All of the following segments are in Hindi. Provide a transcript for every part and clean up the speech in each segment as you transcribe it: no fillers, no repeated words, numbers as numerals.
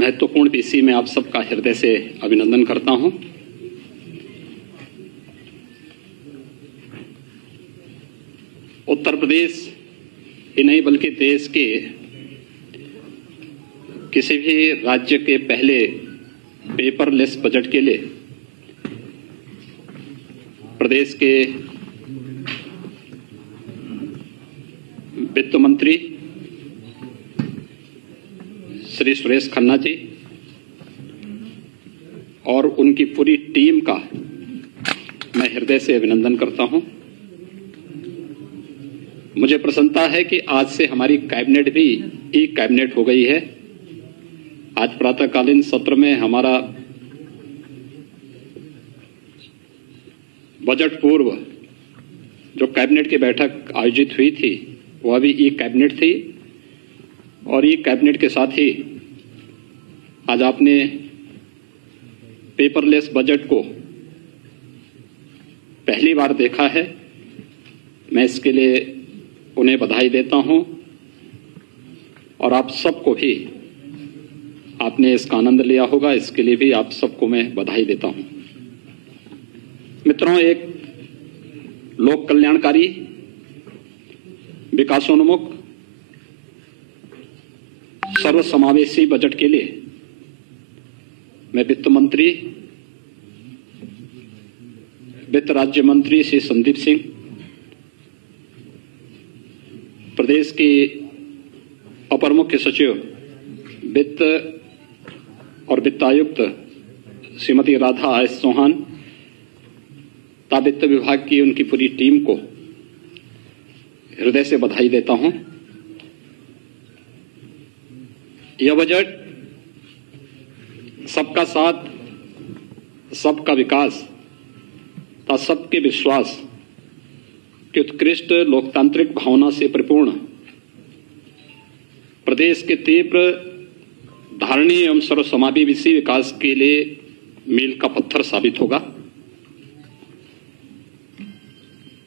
महत्वपूर्ण पीसी में आप सबका हृदय से अभिनंदन करता हूं। उत्तर प्रदेश ही नहीं बल्कि देश के किसी भी राज्य के पहले पेपरलेस बजट के लिए प्रदेश के वित्त मंत्री श्री सुरेश खन्ना जी और उनकी पूरी टीम का मैं हृदय से अभिनंदन करता हूं। मुझे प्रसन्नता है कि आज से हमारी कैबिनेट भी ई कैबिनेट हो गई है। आज प्रातःकालीन सत्र में हमारा बजट पूर्व जो कैबिनेट की बैठक आयोजित हुई थी वह भी ई कैबिनेट थी और ई कैबिनेट के साथ ही आज आपने पेपरलेस बजट को पहली बार देखा है। मैं इसके लिए उन्हें बधाई देता हूं और आप सबको भी आपने इसका आनंद लिया होगा, इसके लिए भी आप सबको मैं बधाई देता हूं। मित्रों, एक लोक कल्याणकारी, विकासोन्मुख, सर्वसमावेशी बजट के लिए मैं वित्त मंत्री, वित्त राज्य मंत्री श्री संदीप सिंह, प्रदेश की अपर मुख्य सचिव वित्त और वित्तायुक्त श्रीमती राधा एस चौहान तथा वित्त विभाग की उनकी पूरी टीम को हृदय से बधाई देता हूं। यह बजट सबका साथ, सबका विकास तथा सबके विश्वास की उत्कृष्ट लोकतांत्रिक भावना से परिपूर्ण प्रदेश के तीव्र धारणीय एवं सर्वसमावेशी विकास के लिए मील का पत्थर साबित होगा।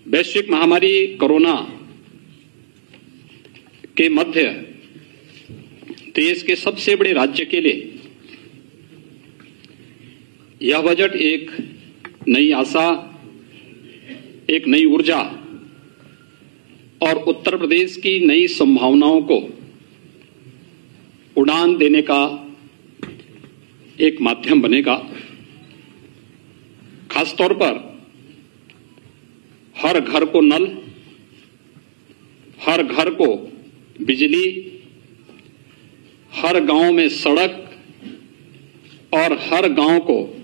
वैश्विक महामारी कोरोना के मध्य देश के सबसे बड़े राज्य के लिए यह बजट एक नई आशा, एक नई ऊर्जा और उत्तर प्रदेश की नई संभावनाओं को उड़ान देने का एक माध्यम बनेगा। खासतौर पर हर घर को नल, हर घर को बिजली, हर गांव में सड़क और हर गांव को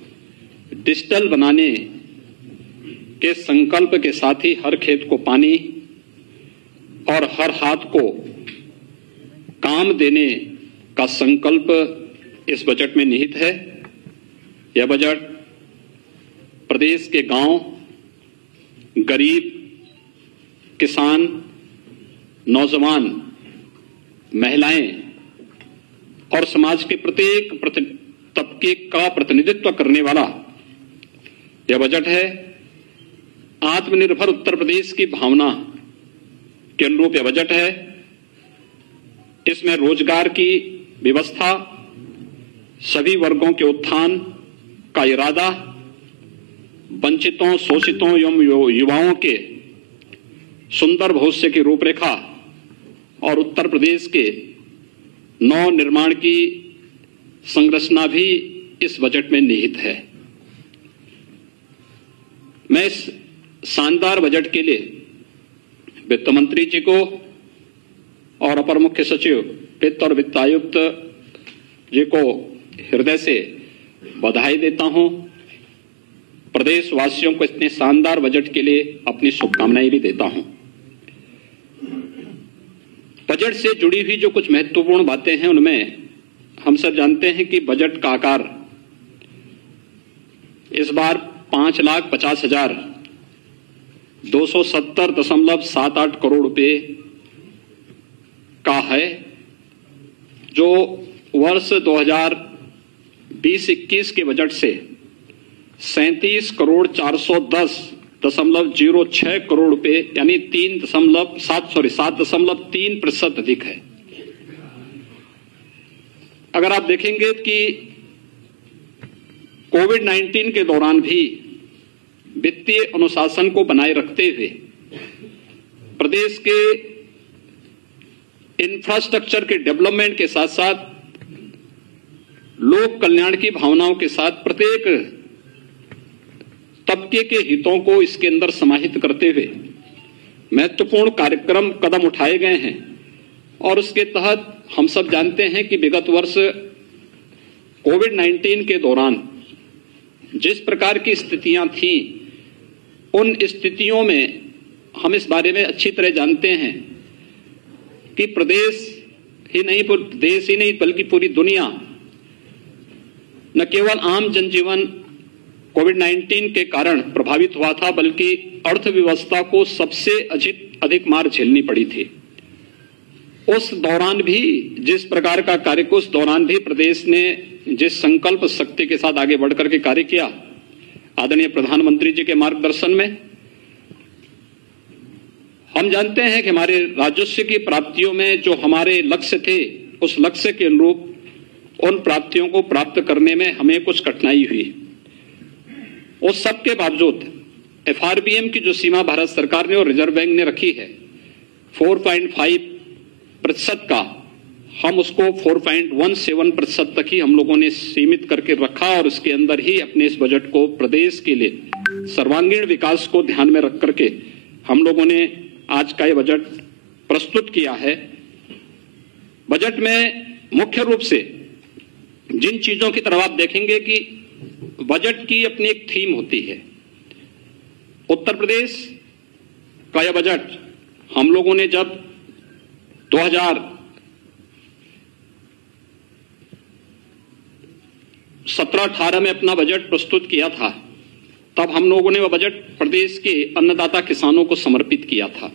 डिजिटल बनाने के संकल्प के साथ ही हर खेत को पानी और हर हाथ को काम देने का संकल्प इस बजट में निहित है। यह बजट प्रदेश के गांव, गरीब, किसान, नौजवान, महिलाएं और समाज के प्रत्येक तबके का प्रतिनिधित्व करने वाला यह बजट है। आत्मनिर्भर उत्तर प्रदेश की भावना के अनुरूप यह बजट है। इसमें रोजगार की व्यवस्था, सभी वर्गों के उत्थान का इरादा, वंचितों, शोषितों एवं युवाओं के सुंदर भविष्य की रूपरेखा और उत्तर प्रदेश के नव निर्माण की संरचना भी इस बजट में निहित है। मैं इस शानदार बजट के लिए वित्त मंत्री जी को और अपर मुख्य सचिव वित्त और वित्तायुक्त जी को हृदय से बधाई देता हूं। प्रदेशवासियों को इतने शानदार बजट के लिए अपनी शुभकामनाएं भी देता हूं। बजट से जुड़ी हुई जो कुछ महत्वपूर्ण बातें हैं उनमें हम सब जानते हैं कि बजट का आकार इस बार 5,50,270.78 करोड़ रुपए का है, जो वर्ष 2020-21 के बजट से 37,410.06 करोड़ रुपए यानी 7.3% अधिक है। अगर आप देखेंगे कि कोविड-19 के दौरान भी वित्तीय अनुशासन को बनाए रखते हुए प्रदेश के इंफ्रास्ट्रक्चर के डेवलपमेंट के साथ साथ लोक कल्याण की भावनाओं के साथ प्रत्येक तबके के हितों को इसके अंदर समाहित करते हुए महत्वपूर्ण कार्यक्रम कदम उठाए गए हैं। और उसके तहत हम सब जानते हैं कि विगत वर्ष कोविड-19 के दौरान जिस प्रकार की स्थितियां थीं, उन स्थितियों में हम इस बारे में अच्छी तरह जानते हैं कि प्रदेश ही नहीं बल्कि पूरी दुनिया न केवल आम जनजीवन कोविड-19 के कारण प्रभावित हुआ था, बल्कि अर्थव्यवस्था को सबसे अधिक मार झेलनी पड़ी थी। उस दौरान भी जिस प्रकार का कार्य को उस दौरान भी प्रदेश ने जिस संकल्प शक्ति के साथ आगे बढ़कर के कार्य किया, आदरणीय प्रधानमंत्री जी के मार्गदर्शन में, हम जानते हैं कि हमारे राजस्व की प्राप्तियों में जो हमारे लक्ष्य थे, उस लक्ष्य के अनुरूप उन प्राप्तियों को प्राप्त करने में हमें कुछ कठिनाई हुई। उस सब के बावजूद एफआरबीएम की जो सीमा भारत सरकार ने और रिजर्व बैंक ने रखी है 4.5% का, हम उसको 4.17% तक ही हम लोगों ने सीमित करके रखा और उसके अंदर ही अपने इस बजट को प्रदेश के लिए सर्वांगीण विकास को ध्यान में रख करके हम लोगों ने आज का ये बजट प्रस्तुत किया है। बजट में मुख्य रूप से जिन चीजों की तरफ आप देखेंगे कि बजट की अपनी एक थीम होती है। उत्तर प्रदेश का यह बजट हम लोगों ने जब 2017-18 में अपना बजट प्रस्तुत किया था, तब हम लोगों ने वह बजट प्रदेश के अन्नदाता किसानों को समर्पित किया था।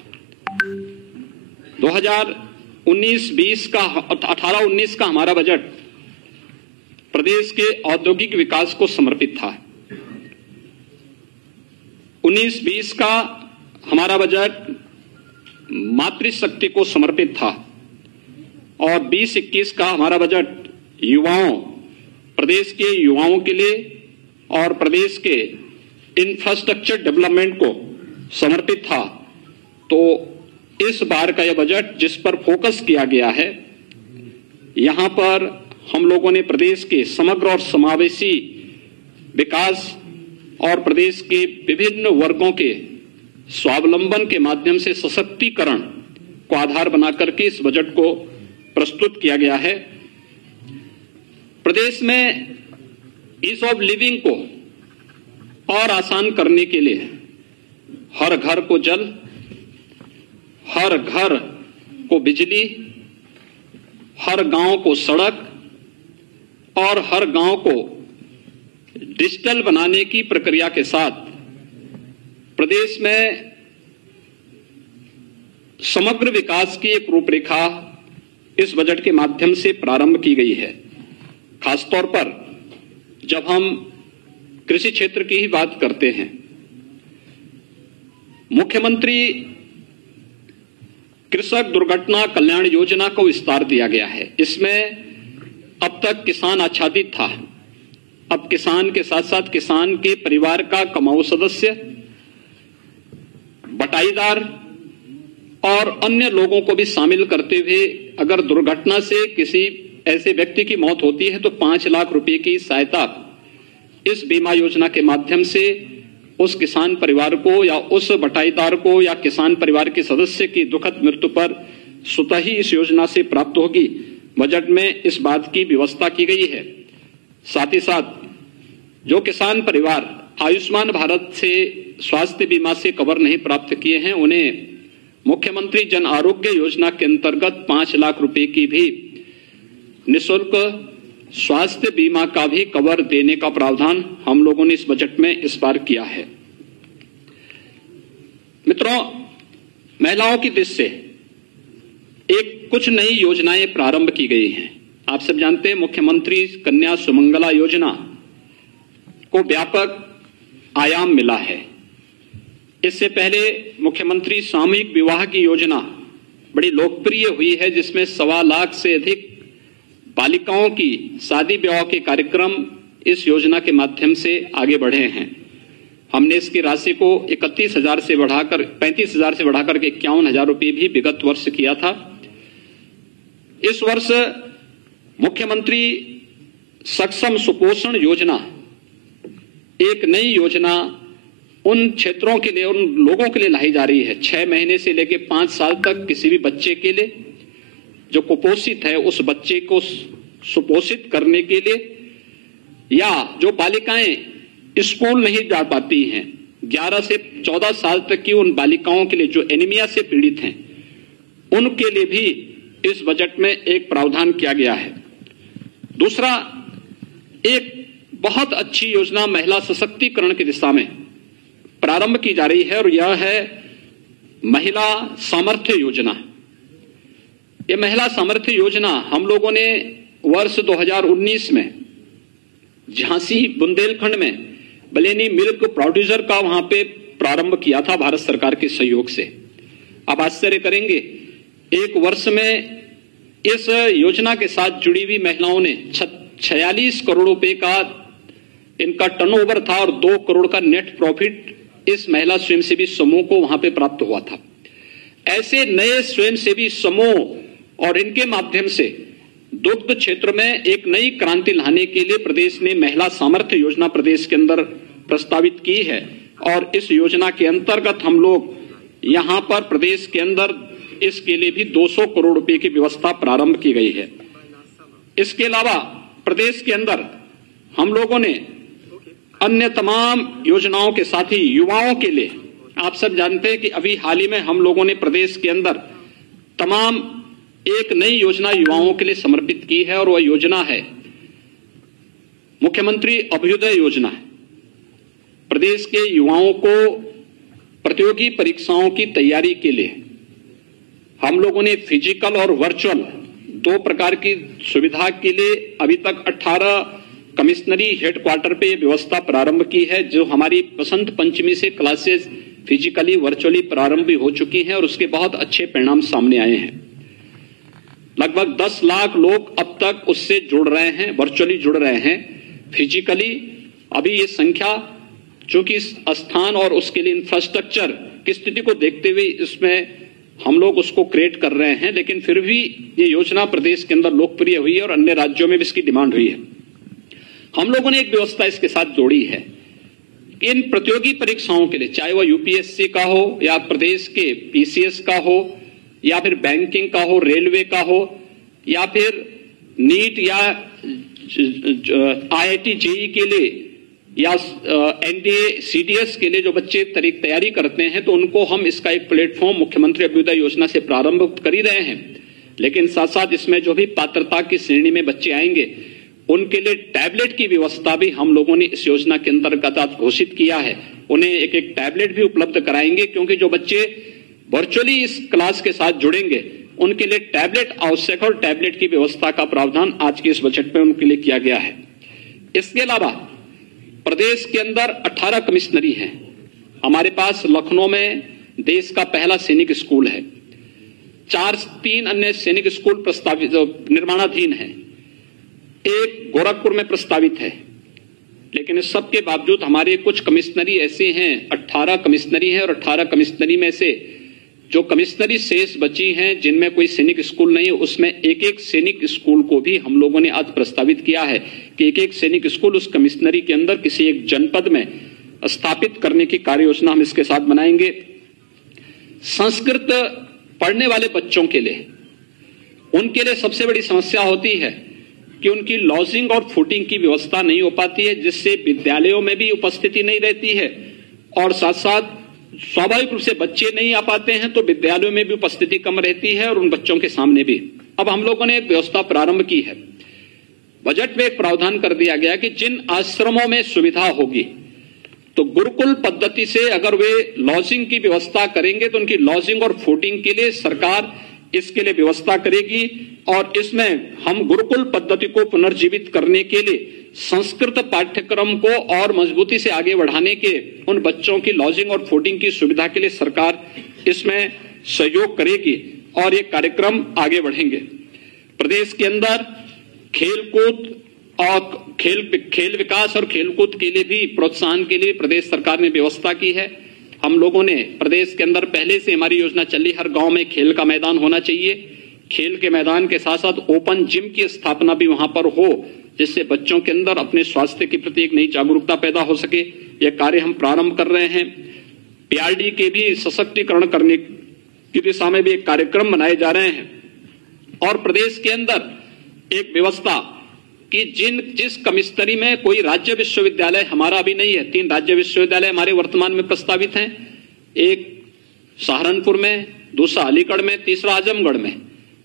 2019-20 का 18-19 का हमारा बजट प्रदेश के औद्योगिक विकास को समर्पित था। 19-20 का हमारा बजट मातृशक्ति को समर्पित था और 20-21 का हमारा बजट प्रदेश के युवाओं के लिए और प्रदेश के इंफ्रास्ट्रक्चर डेवलपमेंट को समर्पित था। तो इस बार का यह बजट जिस पर फोकस किया गया है, यहां पर हम लोगों ने प्रदेश के समग्र और समावेशी विकास और प्रदेश के विभिन्न वर्गों के स्वावलंबन के माध्यम से सशक्तिकरण को आधार बनाकर के इस बजट को प्रस्तुत किया गया है। प्रदेश में ईज ऑफ लिविंग को और आसान करने के लिए हर घर को जल, हर घर को बिजली, हर गांव को सड़क और हर गांव को डिजिटल बनाने की प्रक्रिया के साथ प्रदेश में समग्र विकास की एक रूपरेखा इस बजट के माध्यम से प्रारंभ की गई है। खासतौर पर जब हम कृषि क्षेत्र की ही बात करते हैं, मुख्यमंत्री कृषक दुर्घटना कल्याण योजना को विस्तार दिया गया है। इसमें अब तक किसान आच्छादित था, अब किसान के साथ साथ किसान के परिवार का कमाऊ सदस्य, बटाईदार और अन्य लोगों को भी शामिल करते हुए अगर दुर्घटना से किसी ऐसे व्यक्ति की मौत होती है तो 5 लाख रुपए की सहायता इस बीमा योजना के माध्यम से उस किसान परिवार को या उस बटाईदार को या किसान परिवार के सदस्य की दुखद मृत्यु पर स्वतः ही इस योजना से प्राप्त होगी। बजट में इस बात की व्यवस्था की गई है। साथ ही साथ जो किसान परिवार आयुष्मान भारत से स्वास्थ्य बीमा से कवर नहीं प्राप्त किए हैं, उन्हें मुख्यमंत्री जन आरोग्य योजना के अंतर्गत 5 लाख रुपए की भी निःशुल्क स्वास्थ्य बीमा का भी कवर देने का प्रावधान हम लोगों ने इस बजट में इस बार किया है। मित्रों, महिलाओं की दृष्टि से कुछ नई योजनाएं प्रारंभ की गई हैं। आप सब जानते हैं मुख्यमंत्री कन्या सुमंगला योजना को व्यापक आयाम मिला है। इससे पहले मुख्यमंत्री सामूहिक विवाह की योजना बड़ी लोकप्रिय हुई है, जिसमें 1.25 लाख से अधिक बालिकाओं की शादी ब्याह के कार्यक्रम इस योजना के माध्यम से आगे बढ़े हैं। हमने इसकी राशि को 31,000 से बढ़ाकर 35,000 से बढ़ाकर के 51,000 रुपये भी विगत वर्ष किया था। इस वर्ष मुख्यमंत्री सक्षम सुपोषण योजना एक नई योजना उन क्षेत्रों के लिए, उन लोगों के लिए लाई जा रही है 6 महीने से लेकर 5 साल तक किसी भी बच्चे के लिए जो कुपोषित है उस बच्चे को सुपोषित करने के लिए, या जो बालिकाएं स्कूल नहीं जा पाती हैं 11 से 14 साल तक की उन बालिकाओं के लिए जो एनीमिया से पीड़ित हैं उनके लिए भी इस बजट में एक प्रावधान किया गया है। दूसरा, एक बहुत अच्छी योजना महिला सशक्तिकरण की दिशा में प्रारंभ की जा रही है और यह है महिला सामर्थ्य योजना। यह महिला सामर्थ्य योजना हम लोगों ने वर्ष 2019 में झांसी बुंदेलखंड में बलेनी मिल्क प्रोड्यूसर का वहां पे प्रारंभ किया था भारत सरकार के सहयोग से। आप आश्चर्य करेंगे, एक वर्ष में इस योजना के साथ जुड़ी हुई महिलाओं ने 46 करोड़ रुपए का इनका टर्नओवर था और 2 करोड़ का नेट प्रॉफिट इस महिला स्वयंसेवी समूह को वहां पे प्राप्त हुआ था। ऐसे नए स्वयंसेवी समूह और इनके माध्यम से दुग्ध क्षेत्र में एक नई क्रांति लाने के लिए प्रदेश ने महिला सामर्थ्य योजना प्रदेश के अंदर प्रस्तावित की है और इस योजना के अंतर्गत हम लोग यहां पर प्रदेश के अंदर इसके लिए भी 200 करोड़ रुपए की व्यवस्था प्रारंभ की गई है। इसके अलावा प्रदेश के अंदर हम लोगों ने अन्य तमाम योजनाओं के साथ ही युवाओं के लिए, आप सब जानते हैं कि अभी हाल ही में हम लोगों ने प्रदेश के अंदर तमाम एक नई योजना युवाओं के लिए समर्पित की है और वह योजना है मुख्यमंत्री अभ्युदय योजना। प्रदेश के युवाओं को प्रतियोगी परीक्षाओं की तैयारी के लिए हम लोगों ने फिजिकल और वर्चुअल 2 प्रकार की सुविधा के लिए अभी तक 18 कमिश्नरी हेडक्वार्टर पे व्यवस्था प्रारंभ की है, जो हमारी बसंत पंचमी से क्लासेस फिजिकली वर्चुअली प्रारंभ भी हो चुकी हैं और उसके बहुत अच्छे परिणाम सामने आए हैं। लगभग 10 लाख लोग अब तक उससे जुड़ रहे हैं, वर्चुअली जुड़ रहे हैं। फिजिकली अभी ये संख्या चूंकि स्थान और उसके लिए इंफ्रास्ट्रक्चर की स्थिति को देखते हुए इसमें हम लोग उसको क्रिएट कर रहे हैं, लेकिन फिर भी ये योजना प्रदेश के अंदर लोकप्रिय हुई है और अन्य राज्यों में भी इसकी डिमांड हुई है। हम लोगों ने एक व्यवस्था इसके साथ जोड़ी है। इन प्रतियोगी परीक्षाओं के लिए, चाहे वह यूपीएससी का हो या प्रदेश के पीसीएस का हो या फिर बैंकिंग का हो, रेलवे का हो या फिर नीट या आईआईटी जेईई के लिए या एनडीए सीडीएस के लिए जो बच्चे तैयारी करते हैं, तो उनको हम इसका एक प्लेटफॉर्म मुख्यमंत्री अभ्युदय योजना से प्रारंभ कर ही रहे हैं। लेकिन साथ साथ इसमें जो भी पात्रता की श्रेणी में बच्चे आएंगे उनके लिए टैबलेट की व्यवस्था भी हम लोगों ने इस योजना के अंतर्गत घोषित किया है। उन्हें एक एक टैबलेट भी उपलब्ध कराएंगे, क्योंकि जो बच्चे वर्चुअली इस क्लास के साथ जुड़ेंगे उनके लिए टैबलेट आवश्यक है और टैबलेट की व्यवस्था का प्रावधान आज के इस बजट में उनके लिए किया गया है। इसके अलावा प्रदेश के अंदर 18 कमिश्नरी हैं। हमारे पास लखनऊ में देश का पहला सैनिक स्कूल है, 3 अन्य सैनिक स्कूल प्रस्तावित निर्माणाधीन है, एक गोरखपुर में प्रस्तावित है। लेकिन इस सब के बावजूद हमारे कुछ कमिश्नरी ऐसे हैं, 18 कमिश्नरी हैं और 18 कमिश्नरी में से जो कमिश्नरी शेष बची हैं जिनमें कोई सैनिक स्कूल नहीं है, उसमें एक सैनिक स्कूल को भी हम लोगों ने आज प्रस्तावित किया है कि एक सैनिक स्कूल उस कमिश्नरी के अंदर किसी एक जनपद में स्थापित करने की कार्य योजना हम इसके साथ बनाएंगे। संस्कृत पढ़ने वाले बच्चों के लिए, उनके लिए सबसे बड़ी समस्या होती है कि उनकी लॉजिंग और फूडिंग की व्यवस्था नहीं हो पाती है, जिससे विद्यालयों में भी उपस्थिति नहीं रहती है और साथ साथ स्वाभाविक रूप से बच्चे नहीं आ पाते हैं तो विद्यालयों में भी उपस्थिति कम रहती है और उन बच्चों के सामने भी। अब हम लोगों ने एक व्यवस्था प्रारंभ की है। बजट में एक प्रावधान कर दिया गया कि जिन आश्रमों में सुविधा होगी तो गुरुकुल पद्धति से अगर वे लॉजिंग की व्यवस्था करेंगे तो उनकी लॉजिंग और फूडिंग के लिए सरकार इसके लिए व्यवस्था करेगी और इसमें हम गुरुकुल पद्धति को पुनर्जीवित करने के लिए संस्कृत पाठ्यक्रम को और मजबूती से आगे बढ़ाने के उन बच्चों की लॉजिंग और फूडिंग की सुविधा के लिए सरकार इसमें सहयोग करेगी और ये कार्यक्रम आगे बढ़ेंगे। प्रदेश के अंदर खेलकूद और खेल विकास और खेलकूद के लिए भी प्रोत्साहन के लिए प्रदेश सरकार ने व्यवस्था की है। हम लोगों ने प्रदेश के अंदर पहले से हमारी योजना चली, हर गांव में खेल का मैदान होना चाहिए। खेल के मैदान के साथ साथ ओपन जिम की स्थापना भी वहां पर हो, जिससे बच्चों के अंदर अपने स्वास्थ्य के प्रति एक नई जागरूकता पैदा हो सके। यह कार्य हम प्रारंभ कर रहे हैं। पीआरडी के भी सशक्तिकरण करने की दिशा में भी एक कार्यक्रम बनाए जा रहे हैं और प्रदेश के अंदर एक व्यवस्था कि जिस कमिश्नरी में कोई राज्य विश्वविद्यालय हमारा अभी नहीं है, 3 राज्य विश्वविद्यालय हमारे वर्तमान में प्रस्तावित हैं, एक सहारनपुर में, दूसरा अलीगढ़ में, तीसरा आजमगढ़ में।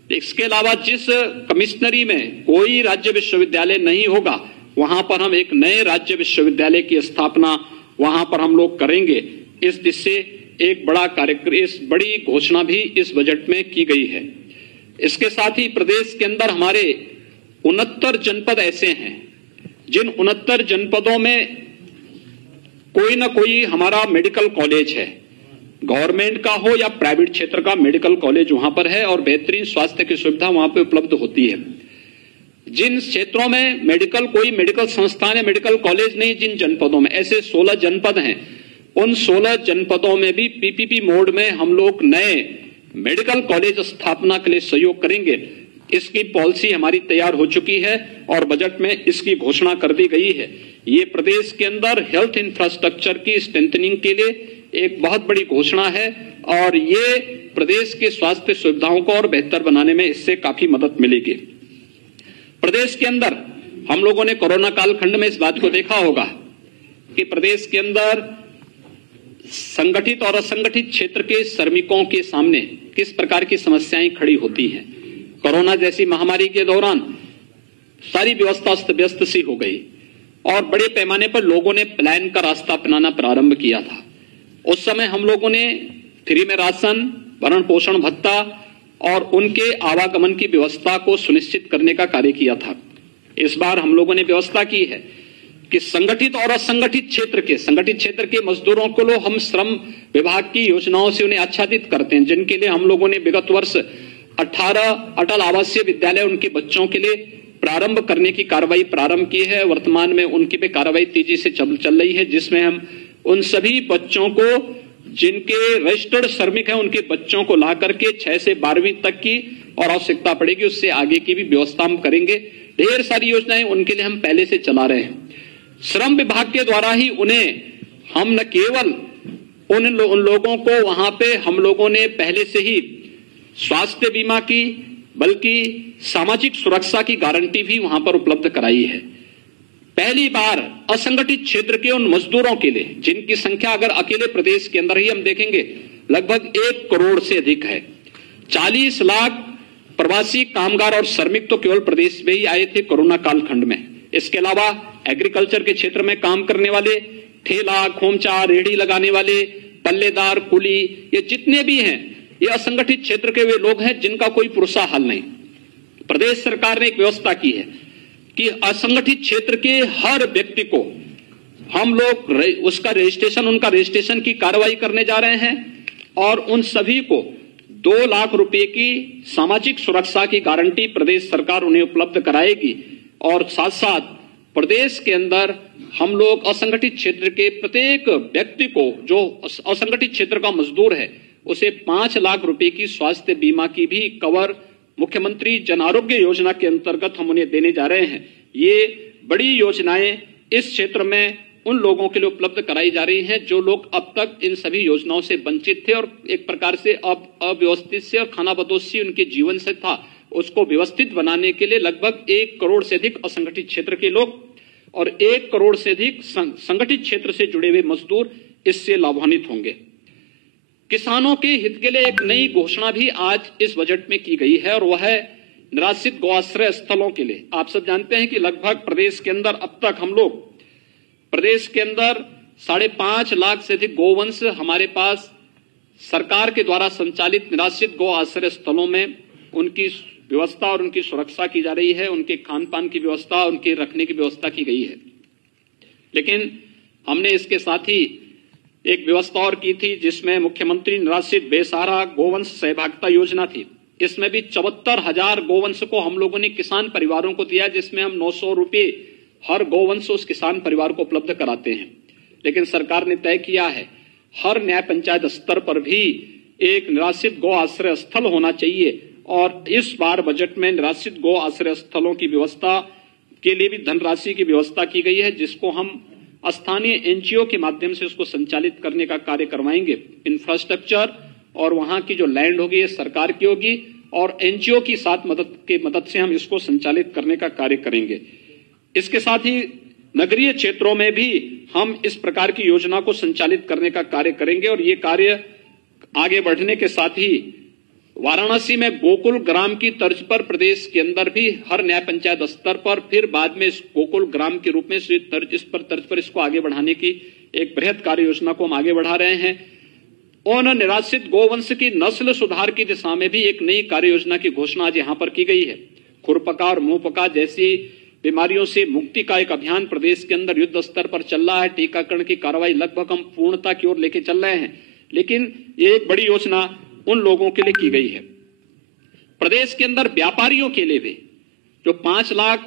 इसके अलावा जिस कमिश्नरी में कोई राज्य विश्वविद्यालय नहीं होगा, वहां पर हम एक नए राज्य विश्वविद्यालय की स्थापना वहां पर हम लोग करेंगे। इस दिशा से एक बड़ा कार्यक्रम, इस बड़ी घोषणा भी इस बजट में की गई है। इसके साथ ही प्रदेश के अंदर हमारे 69 जनपद ऐसे हैं जिन 69 जनपदों में कोई ना कोई हमारा मेडिकल कॉलेज है, गवर्नमेंट का हो या प्राइवेट क्षेत्र का मेडिकल कॉलेज वहां पर है और बेहतरीन स्वास्थ्य की सुविधा वहां पर उपलब्ध होती है। जिन क्षेत्रों में कोई मेडिकल संस्थान या मेडिकल कॉलेज नहीं, जिन जनपदों में ऐसे 16 जनपद हैं, उन 16 जनपदों में भी पीपीपी मोड में हम लोग नए मेडिकल कॉलेज स्थापना के लिए सहयोग करेंगे। इसकी पॉलिसी हमारी तैयार हो चुकी है और बजट में इसकी घोषणा कर दी गई है। ये प्रदेश के अंदर हेल्थ इंफ्रास्ट्रक्चर की स्ट्रेंथनिंग के लिए एक बहुत बड़ी घोषणा है और ये प्रदेश के स्वास्थ्य सुविधाओं को और बेहतर बनाने में इससे काफी मदद मिलेगी। प्रदेश के अंदर हम लोगों ने कोरोना कालखंड में इस बात को देखा होगा कि प्रदेश के अंदर संगठित और असंगठित क्षेत्र के श्रमिकों के सामने किस प्रकार की समस्याएं खड़ी होती हैं। कोरोना जैसी महामारी के दौरान सारी व्यवस्था अस्त व्यस्त सी हो गई और बड़े पैमाने पर लोगों ने पलायन का रास्ता अपनाना प्रारंभ किया था। उस समय हम लोगों ने फ्री में राशन, भरण पोषण भत्ता और उनके आवागमन की व्यवस्था को सुनिश्चित करने का कार्य किया था। इस बार हम लोगों ने व्यवस्था की है कि संगठित और असंगठित क्षेत्र के मजदूरों को लो हम श्रम विभाग की योजनाओं से उन्हें आच्छादित करते हैं, जिनके लिए हम लोगों ने विगत वर्ष 18 अटल आवासीय विद्यालय उनके बच्चों के लिए प्रारंभ करने की कार्रवाई प्रारंभ की है। वर्तमान में उनकी भी कार्रवाई तेजी से चल रही है, जिसमें हम उन सभी बच्चों को जिनके रजिस्टर्ड श्रमिक हैं उनके बच्चों को ला करके 6 से 12वीं तक की और आवश्यकता पड़ेगी उससे आगे की भी व्यवस्था हम करेंगे। ढेर सारी योजनाएं उनके लिए हम पहले से चला रहे हैं। श्रम विभाग के द्वारा ही उन्हें हम न केवल उन लोगों को वहां पे हम लोगों ने पहले से ही स्वास्थ्य बीमा की बल्कि सामाजिक सुरक्षा की गारंटी भी वहां पर उपलब्ध कराई है। पहली बार असंगठित क्षेत्र के उन मजदूरों के लिए जिनकी संख्या अगर अकेले प्रदेश के अंदर ही हम देखेंगे लगभग 1 करोड़ से अधिक है। 40 लाख प्रवासी कामगार और श्रमिक तो केवल प्रदेश में ही आए थे कोरोना कालखंड में। इसके अलावा एग्रीकल्चर के क्षेत्र में काम करने वाले, ठेला, खोमचा, रेहड़ी लगाने वाले, पल्लेदार, कुली, ये जितने भी हैं ये असंगठित क्षेत्र के वे लोग हैं जिनका कोई पुरसा हाल नहीं। प्रदेश सरकार ने एक व्यवस्था की है कि असंगठित क्षेत्र के हर व्यक्ति को हम लोग उनका रजिस्ट्रेशन की कार्रवाई करने जा रहे हैं और उन सभी को 2 लाख रुपए की सामाजिक सुरक्षा की गारंटी प्रदेश सरकार उन्हें उपलब्ध कराएगी। और साथ साथ प्रदेश के अंदर हम लोग असंगठित क्षेत्र के प्रत्येक व्यक्ति को जो असंगठित क्षेत्र का मजदूर है उसे 5 लाख रुपए की स्वास्थ्य बीमा की भी कवर मुख्यमंत्री जन आरोग्य योजना के अंतर्गत हम उन्हें देने जा रहे हैं। ये बड़ी योजनाएं इस क्षेत्र में उन लोगों के लिए उपलब्ध कराई जा रही हैं जो लोग अब तक इन सभी योजनाओं से वंचित थे और एक प्रकार से अव्यवस्थित से और खानाबदोश से उनके जीवन से था, उसको व्यवस्थित बनाने के लिए लगभग 1 करोड़ से अधिक असंगठित क्षेत्र के लोग और 1 करोड़ से अधिक संगठित क्षेत्र से जुड़े हुए मजदूर इससे लाभान्वित होंगे। किसानों के हित के लिए एक नई घोषणा भी आज इस बजट में की गई है और वह है निराश्रित गौआश्रय स्थलों के लिए। आप सब जानते हैं कि लगभग प्रदेश के अंदर अब तक हम लोग प्रदेश के अंदर 5.5 लाख से अधिक गोवंश हमारे पास सरकार के द्वारा संचालित निराश्रित गौ आश्रय स्थलों में उनकी व्यवस्था और उनकी सुरक्षा की जा रही है, उनके खान पान की व्यवस्था, उनके रखने की व्यवस्था की गई है। लेकिन हमने इसके साथ ही एक व्यवस्था और की थी जिसमें मुख्यमंत्री निराश्रित बेसहारा गोवंश सहभागिता योजना थी, इसमें भी 74,000 गोवंश को हम लोगों ने किसान परिवारों को दिया, जिसमें हम 900 रुपये हर गोवंश उस किसान परिवार को उपलब्ध कराते हैं। लेकिन सरकार ने तय किया है हर न्याय पंचायत स्तर पर भी एक निराश्रित गौ आश्रय स्थल होना चाहिए, और इस बार बजट में निराश्रित गौ आश्रय स्थलों की व्यवस्था के लिए भी धनराशि की व्यवस्था की गई है, जिसको हम स्थानीय एनजीओ के माध्यम से उसको संचालित करने का कार्य करवाएंगे। इंफ्रास्ट्रक्चर और वहां की जो लैंड होगी ये सरकार की होगी, और एनजीओ की साथ मदद से हम इसको संचालित करने का कार्य करेंगे। इसके साथ ही नगरीय क्षेत्रों में भी हम इस प्रकार की योजना को संचालित करने का कार्य करेंगे, और ये कार्य आगे बढ़ने के साथ ही वाराणसी में गोकुल ग्राम की तर्ज पर प्रदेश के अंदर भी हर न्याय पंचायत स्तर पर, फिर बाद में इस गोकुल ग्राम के रूप में इस तर्ज पर इसको आगे बढ़ाने की एक बृहद कार्य योजना को हम आगे बढ़ा रहे हैं। और निराश्रित गोवंश की नस्ल सुधार की दिशा में भी एक नई कार्य योजना की घोषणा आज यहाँ पर की गई है। खुरपका और मुंहपका जैसी बीमारियों से मुक्ति का एक अभियान प्रदेश के अंदर युद्ध स्तर पर चल रहा है। टीकाकरण की कार्रवाई लगभग हम पूर्णता की ओर लेके चल रहे हैं, लेकिन ये एक बड़ी योजना उन लोगों के लिए की गई है। प्रदेश के अंदर व्यापारियों के लिए भी जो 5 लाख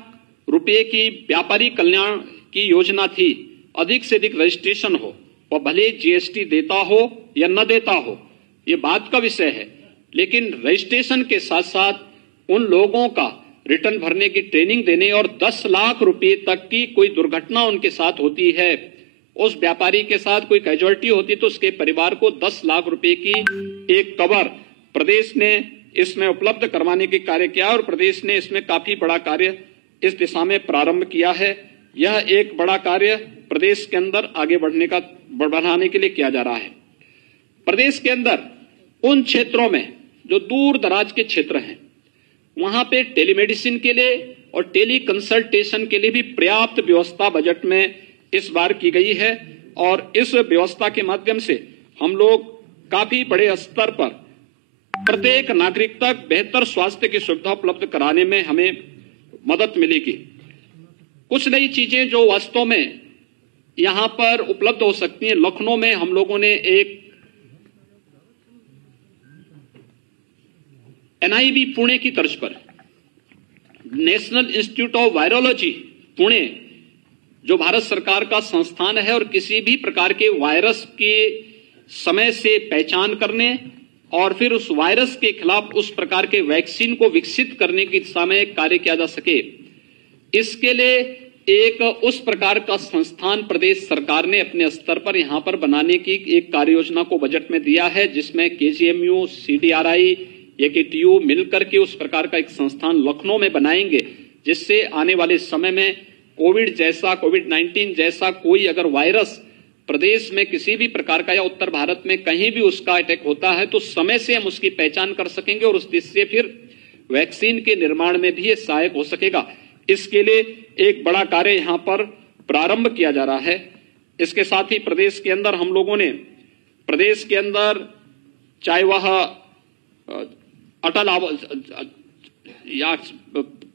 रुपए की व्यापारी कल्याण की योजना थी, अधिक से अधिक रजिस्ट्रेशन हो, वह भले जीएसटी देता हो या न देता हो, ये बात का विषय है, लेकिन रजिस्ट्रेशन के साथ साथ उन लोगों का रिटर्न भरने की ट्रेनिंग देने, और 10 लाख रुपए तक की कोई दुर्घटना उनके साथ होती है, उस व्यापारी के साथ कोई कैजुअलिटी होती तो उसके परिवार को 10 लाख रुपए की एक कवर प्रदेश ने इसमें उपलब्ध करवाने के कार्य किया, और प्रदेश ने इसमें काफी बड़ा कार्य इस दिशा में प्रारंभ किया है। यह एक बड़ा कार्य प्रदेश के अंदर आगे बढ़ाने के लिए किया जा रहा है। प्रदेश के अंदर उन क्षेत्रों में जो दूर दराज के क्षेत्र हैं, वहां पे टेलीमेडिसिन के लिए और टेली कंसल्टेशन के लिए भी पर्याप्त व्यवस्था बजट में इस बार की गई है, और इस व्यवस्था के माध्यम से हम लोग काफी बड़े स्तर पर प्रत्येक नागरिक तक बेहतर स्वास्थ्य की सुविधा उपलब्ध कराने में हमें मदद मिलेगी। कुछ नई चीजें जो वास्तव में यहां पर उपलब्ध हो सकती हैं, लखनऊ में हम लोगों ने एक एनआईवी पुणे की तर्ज पर national institute of virology Pune, जो भारत सरकार का संस्थान है, और किसी भी प्रकार के वायरस के समय से पहचान करने और फिर उस वायरस के खिलाफ उस प्रकार के वैक्सीन को विकसित करने की दिशा में कार्य किया जा सके, इसके लिए एक उस प्रकार का संस्थान प्रदेश सरकार ने अपने स्तर पर यहां पर बनाने की एक कार्य योजना को बजट में दिया है, जिसमें केजीएमयू, सीडीआरआई, एकेटीयू मिलकर के उस प्रकार का एक संस्थान लखनऊ में बनाएंगे, जिससे आने वाले समय में कोविड-19 जैसा कोई अगर वायरस प्रदेश में किसी भी प्रकार का या उत्तर भारत में कहीं भी उसका अटैक होता है तो समय से हम उसकी पहचान कर सकेंगे, और उस दिशा से फिर वैक्सीन के निर्माण में भी ये सहायक हो सकेगा। इसके लिए एक बड़ा कार्य यहां पर प्रारंभ किया जा रहा है। इसके साथ ही प्रदेश के अंदर हम लोगों ने प्रदेश के अंदर चाहे वह या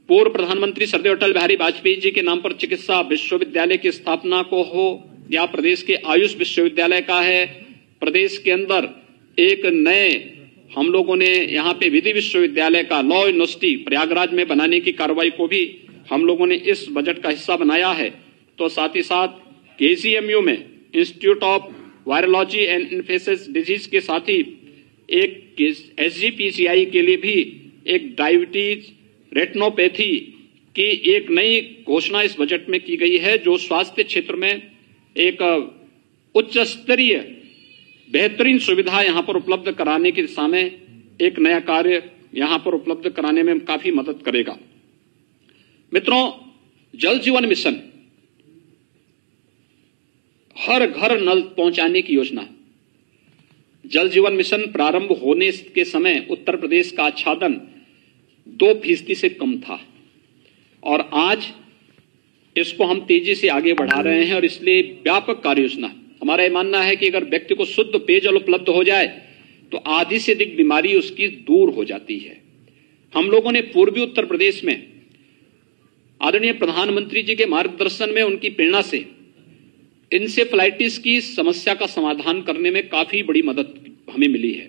पूर्व प्रधानमंत्री श्रद्धेय अटल बिहारी वाजपेयी जी के नाम पर चिकित्सा विश्वविद्यालय की स्थापना को हो, या प्रदेश के आयुष विश्वविद्यालय का है, प्रदेश के अंदर एक नए हम लोगों ने यहाँ पे विधि विश्वविद्यालय का लॉ यूनिवर्सिटी प्रयागराज में बनाने की कार्रवाई को भी हम लोगों ने इस बजट का हिस्सा बनाया है। तो साथ ही साथ केजीएमयू में institute of virology and infectious disease के साथ ही एक एसजीपीसीआई के लिए भी एक डायबिटीज रेटिनोपैथी की एक नई घोषणा इस बजट में की गई है, जो स्वास्थ्य क्षेत्र में एक उच्च स्तरीय बेहतरीन सुविधा यहां पर उपलब्ध कराने की दिशा में एक नया कार्य यहां पर उपलब्ध कराने में काफी मदद करेगा। मित्रों, जल जीवन मिशन हर घर नल पहुंचाने की योजना। जल जीवन मिशन प्रारंभ होने के समय उत्तर प्रदेश का आच्छादन 2% से कम था, और आज इसको हम तेजी से आगे बढ़ा रहे हैं, और इसलिए व्यापक कार्य योजना। हमारा यह मानना है कि अगर व्यक्ति को शुद्ध पेयजल उपलब्ध हो जाए तो आधी से अधिक बीमारी उसकी दूर हो जाती है। हम लोगों ने पूर्वी उत्तर प्रदेश में आदरणीय प्रधानमंत्री जी के मार्गदर्शन में, उनकी प्रेरणा से इंसेफ्लाइटिस की समस्या का समाधान करने में काफी बड़ी मदद हमें मिली है।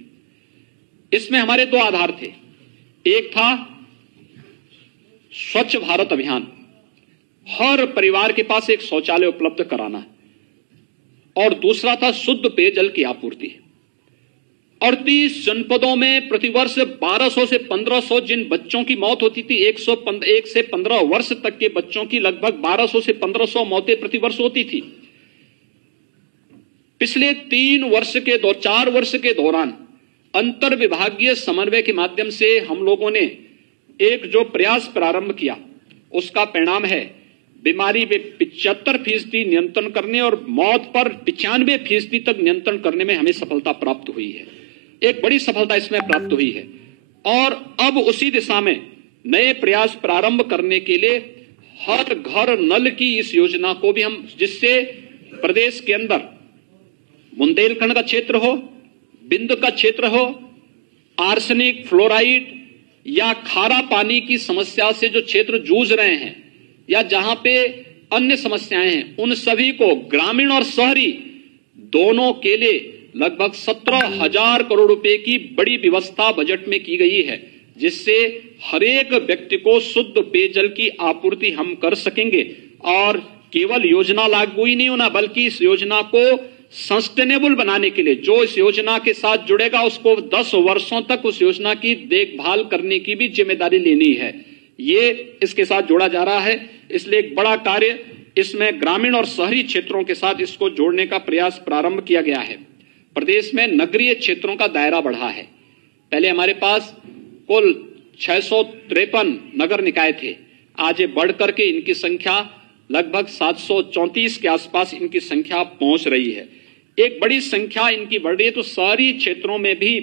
इसमें हमारे 2 आधार थे। एक था स्वच्छ भारत अभियान, हर परिवार के पास एक शौचालय उपलब्ध कराना, और दूसरा था शुद्ध पेयजल की आपूर्ति। 38 जनपदों में प्रतिवर्ष 1200 से 1500 जिन बच्चों की मौत होती थी, 1 से 15 वर्ष तक के बच्चों की लगभग 1200 से 1500 मौतें प्रतिवर्ष होती थी। पिछले 4 वर्ष के दौरान अंतर विभागीय समन्वय के माध्यम से हम लोगों ने एक जो प्रयास प्रारंभ किया, उसका परिणाम है बीमारी में 75% नियंत्रण करने और मौत पर 95% तक नियंत्रण करने में हमें सफलता प्राप्त हुई है। एक बड़ी सफलता इसमें प्राप्त हुई है, और अब उसी दिशा में नए प्रयास प्रारंभ करने के लिए हर घर नल की इस योजना को भी हम, जिससे प्रदेश के अंदर बुंदेलखंड का क्षेत्र हो, बिंद का क्षेत्र हो, आर्सेनिक, फ्लोराइड या खारा पानी की समस्या से जो क्षेत्र जूझ रहे हैं या जहां पे अन्य समस्याएं हैं, उन सभी को ग्रामीण और शहरी दोनों के लिए लगभग 17,000 करोड़ रुपए की बड़ी व्यवस्था बजट में की गई है, जिससे हर एक व्यक्ति को शुद्ध पेयजल की आपूर्ति हम कर सकेंगे। और केवल योजना लागू ही नहीं होना, बल्कि इस योजना को सस्टेनेबल बनाने के लिए जो इस योजना के साथ जुड़ेगा उसको 10 वर्षों तक उस योजना की देखभाल करने की भी जिम्मेदारी लेनी है। ये इसके साथ जोड़ा जा रहा है, इसलिए एक बड़ा कार्य इसमें ग्रामीण और शहरी क्षेत्रों के साथ इसको जोड़ने का प्रयास प्रारंभ किया गया है। प्रदेश में नगरीय क्षेत्रों का दायरा बढ़ा है। पहले हमारे पास कुल 653 नगर निकाय थे, आज ये बढ़कर के इनकी संख्या लगभग 734 के आसपास इनकी संख्या पहुंच रही है। एक बड़ी संख्या इनकी बढ़ रही है, तो शहरी क्षेत्रों में भी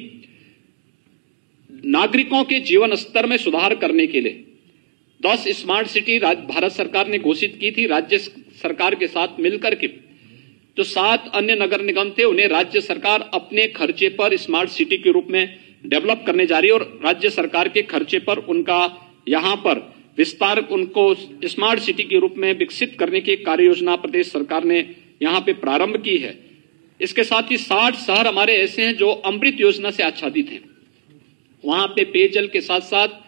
नागरिकों के जीवन स्तर में सुधार करने के लिए 10 स्मार्ट सिटी भारत सरकार ने घोषित की थी। राज्य सरकार के साथ मिलकर के जो 7 अन्य नगर निगम थे, उन्हें राज्य सरकार अपने खर्चे पर स्मार्ट सिटी के रूप में डेवलप करने जा रही है, और राज्य सरकार के खर्चे पर उनका यहां पर विस्तार, उनको स्मार्ट सिटी के रूप में विकसित करने की कार्य योजना प्रदेश सरकार ने यहां पे प्रारंभ की है। इसके साथ ही 60 शहर हमारे ऐसे हैं जो अमृत योजना से आच्छादित हैं। वहां पे पेयजल के साथ साथ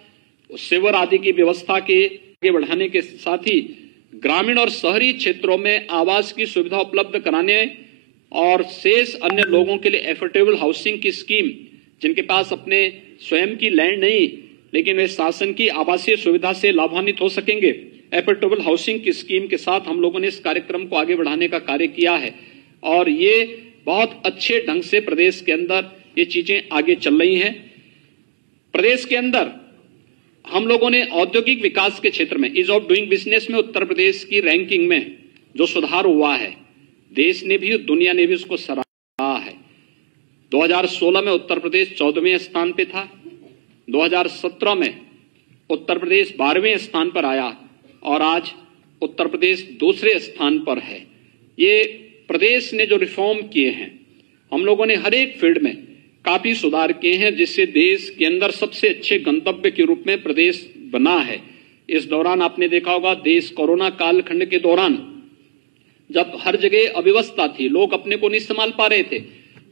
सेवर आदि की व्यवस्था के आगे बढ़ाने के साथ ही ग्रामीण और शहरी क्षेत्रों में आवास की सुविधा उपलब्ध कराने और शेष अन्य लोगों के लिए एफोर्डेबल हाउसिंग की स्कीम, जिनके पास अपने स्वयं की लैंड नहीं लेकिन वे शासन की आवासीय सुविधा से लाभान्वित हो सकेंगे, एफोर्डेबल हाउसिंग की स्कीम के साथ हम लोगों ने इस कार्यक्रम को आगे बढ़ाने का कार्य किया है। और ये बहुत अच्छे ढंग से प्रदेश के अंदर ये चीजें आगे चल रही हैं। प्रदेश के अंदर हम लोगों ने औद्योगिक विकास के क्षेत्र में ईज ऑफ डूइंग बिजनेस में उत्तर प्रदेश की रैंकिंग में जो सुधार हुआ है, देश ने भी दुनिया ने भी उसको सराहा है। 2016 में उत्तर प्रदेश 14वें स्थान पे था, 2017 में उत्तर प्रदेश 12वें स्थान पर आया और आज उत्तर प्रदेश दूसरे स्थान पर है। ये प्रदेश ने जो रिफॉर्म किए हैं, हम लोगों ने हर एक फील्ड में काफी सुधार किए हैं, जिससे देश के अंदर सबसे अच्छे गंतव्य के रूप में प्रदेश बना है। इस दौरान आपने देखा होगा, देश कोरोना कालखंड के दौरान जब हर जगह अव्यवस्था थी, लोग अपने को नहीं संभाल पा रहे थे,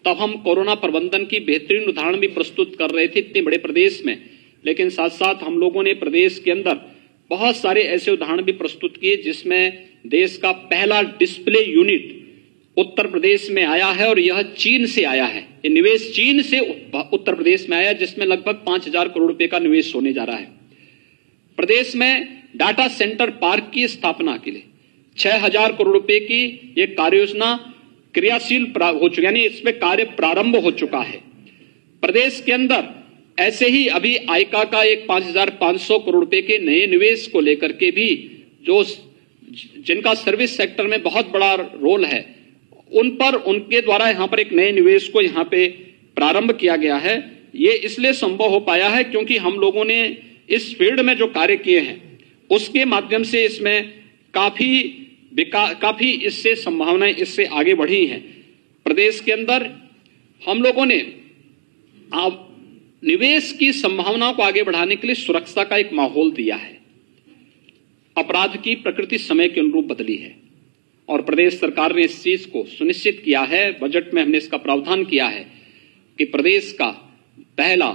तब हम कोरोना प्रबंधन की बेहतरीन उदाहरण भी प्रस्तुत कर रहे थे इतने बड़े प्रदेश में। लेकिन साथ साथ हम लोगों ने प्रदेश के अंदर बहुत सारे ऐसे उदाहरण भी प्रस्तुत किए जिसमें देश का पहला डिस्प्ले यूनिट उत्तर प्रदेश में आया है, और यह चीन से आया है। ये निवेश चीन से उत्तर प्रदेश में आया, जिसमें लगभग 5,000 करोड़ रुपए का निवेश होने जा रहा है। प्रदेश में डाटा सेंटर पार्क की स्थापना के लिए 6,000 करोड़ रुपए की ये कार्य योजना क्रियाशील हो चुकी, यानी इसमें कार्य प्रारंभ हो चुका है। प्रदेश के अंदर ऐसे ही अभी आइका का एक 5,500 करोड़ रुपए के नए निवेश को लेकर के भी जो जिनका सर्विस सेक्टर में बहुत बड़ा रोल है, उन पर उनके द्वारा यहां पर एक नए निवेश को यहां पे प्रारंभ किया गया है। ये इसलिए संभव हो पाया है क्योंकि हम लोगों ने इस फील्ड में जो कार्य किए हैं उसके माध्यम से इसमें काफी इससे संभावनाएं इससे आगे बढ़ी हैं। प्रदेश के अंदर हम लोगों ने निवेश की संभावनाओं को आगे बढ़ाने के लिए सुरक्षा का एक माहौल दिया है। अपराध की प्रकृति समय के अनुरूप बदली है और प्रदेश सरकार ने इस चीज को सुनिश्चित किया है, बजट में हमने इसका प्रावधान किया है कि प्रदेश का पहला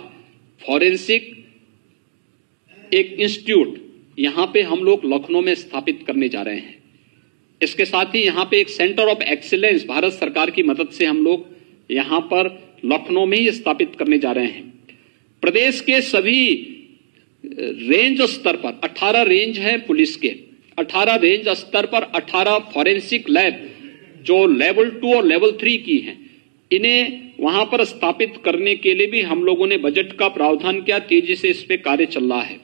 फॉरेंसिक एक इंस्टीट्यूट यहां पे हम लोग लखनऊ में स्थापित करने जा रहे हैं। इसके साथ ही यहां पे एक सेंटर ऑफ एक्सीलेंस भारत सरकार की मदद से हम लोग यहां पर लखनऊ में ही स्थापित करने जा रहे हैं। प्रदेश के सभी रेंज स्तर पर 18 रेंज है पुलिस के, 18 रेंज स्तर पर 18 फॉरेंसिक लैब जो लेवल 2 और लेवल 3 की हैं, इन्हें वहां पर स्थापित करने के लिए भी हम लोगों ने बजट का प्रावधान किया। तेजी से इस पे कार्य चल रहा है।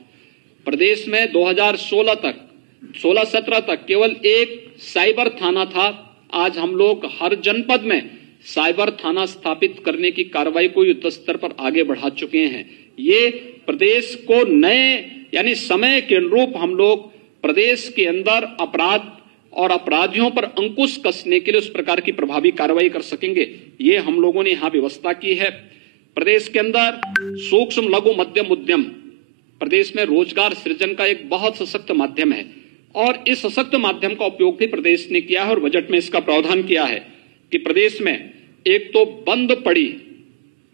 प्रदेश में 2016-17 तक केवल एक साइबर थाना था। आज हम लोग हर जनपद में साइबर थाना स्थापित करने की कार्रवाई को युद्ध स्तर पर आगे बढ़ा चुके हैं। ये प्रदेश को नए यानी समय के अनुरूप हम लोग प्रदेश के अंदर अपराध और अपराधियों पर अंकुश कसने के लिए उस प्रकार की प्रभावी कार्रवाई कर सकेंगे। ये हम लोगों ने यहां व्यवस्था की है। प्रदेश के अंदर सूक्ष्म लघु मध्यम उद्यम प्रदेश में रोजगार सृजन का एक बहुत सशक्त माध्यम है और इस सशक्त माध्यम का उपयोग भी प्रदेश ने किया है और बजट में इसका प्रावधान किया है कि प्रदेश में एक तो बंद पड़ी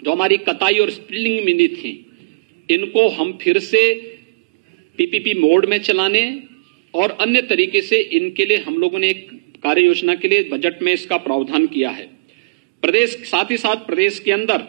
जो हमारी कताई और स्पिनिंग मिली थी, इनको हम फिर से पीपीपी मोड में चलाने और अन्य तरीके से इनके लिए हम लोगों ने एक कार्य योजना के लिए बजट में इसका प्रावधान किया है। प्रदेश साथ ही साथ प्रदेश के अंदर